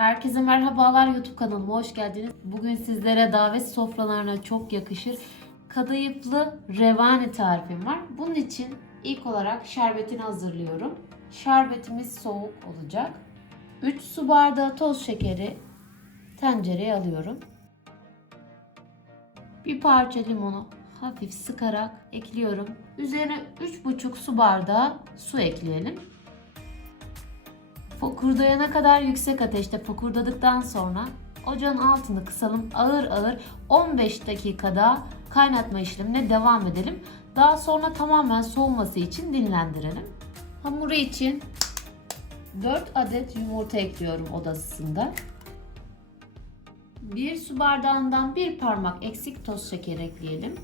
Herkese merhabalar YouTube kanalıma hoş geldiniz. Bugün sizlere davet sofralarına çok yakışır kadayıflı revani tarifim var. Bunun için ilk olarak şerbetini hazırlıyorum. Şerbetimiz soğuk olacak. 3 su bardağı toz şekeri tencereye alıyorum. Bir parça limonu hafif sıkarak ekliyorum. Üzerine 3,5 su bardağı su ekleyelim. Fokurdayana kadar yüksek ateşte fokurdadıktan sonra ocağın altını kısalım. Ağır ağır 15 dakikada kaynatma işlemine devam edelim. Daha sonra tamamen soğuması için dinlendirelim. Hamuru için 4 adet yumurta ekliyorum odasında. 1 su bardağından bir parmak eksik toz şeker ekleyelim.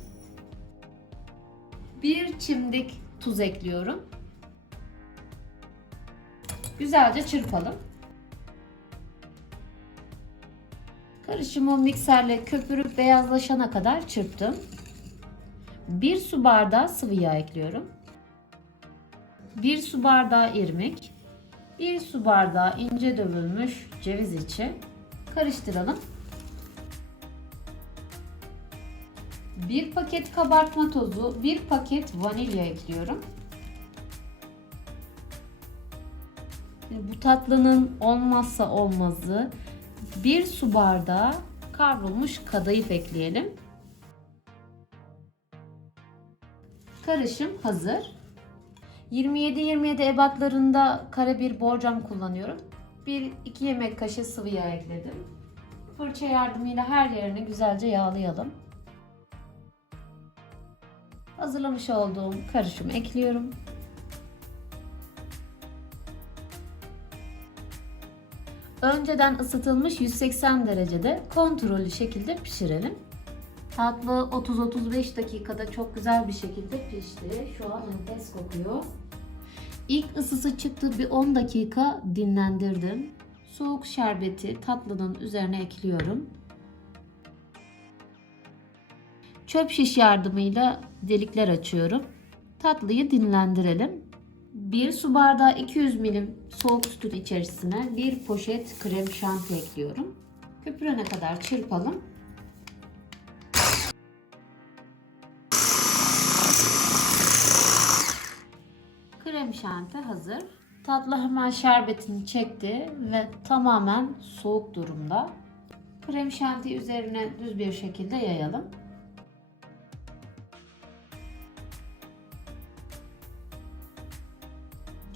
1 çimdik tuz ekliyorum. Güzelce çırpalım. Karışımı mikserle köpürüp beyazlaşana kadar çırptım. 1 su bardağı sıvı yağ ekliyorum. 1 su bardağı irmik. 1 su bardağı ince dövülmüş ceviz içi. Karıştıralım. 1 paket kabartma tozu, 1 paket vanilya ekliyorum. Bu tatlının olmazsa olmazı bir su bardağı kavrulmuş kadayıf ekleyelim. Karışım hazır. 27-27 ebatlarında kare bir borcam kullanıyorum. 1-2 yemek kaşığı sıvı yağ ekledim. Fırça yardımıyla her yerini güzelce yağlayalım. Hazırlamış olduğum karışımı ekliyorum. Önceden ısıtılmış 180 derecede kontrollü şekilde pişirelim. Tatlı 30-35 dakikada çok güzel bir şekilde pişti. Şu an enfes kokuyor. İlk ısısı çıktı bir 10 dakika dinlendirdim. Soğuk şerbeti tatlının üzerine ekliyorum. Çöp şiş yardımıyla delikler açıyorum. Tatlıyı dinlendirelim. 1 su bardağı 200 milim soğuk sütün içerisine bir poşet krem şanti ekliyorum. Köpürene kadar çırpalım. Krem şanti hazır. Tatlı hemen şerbetini çekti ve tamamen soğuk durumda. Krem şanti üzerine düz bir şekilde yayalım.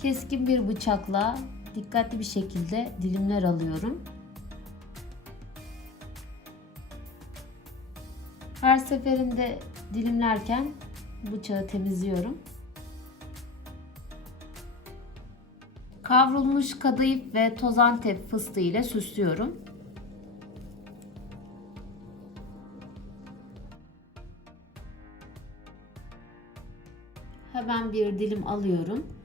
Keskin bir bıçakla dikkatli bir şekilde dilimler alıyorum. Her seferinde dilimlerken bıçağı temizliyorum. Kavrulmuş kadayıf ve toz antep fıstığı ile süslüyorum. Hemen bir dilim alıyorum.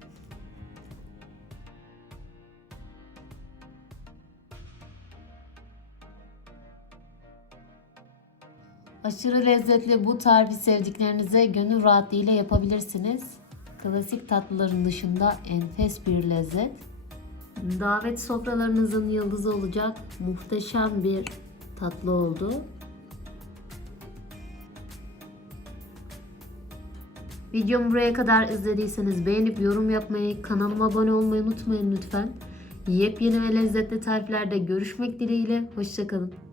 Aşırı lezzetli bu tarifi sevdiklerinize gönül rahatlığıyla yapabilirsiniz. Klasik tatlıların dışında enfes bir lezzet. Davet sofralarınızın yıldızı olacak muhteşem bir tatlı oldu. Videomu buraya kadar izlediyseniz beğenip yorum yapmayı, kanalıma abone olmayı unutmayın lütfen. Yepyeni ve lezzetli tariflerde görüşmek dileğiyle. Hoşçakalın.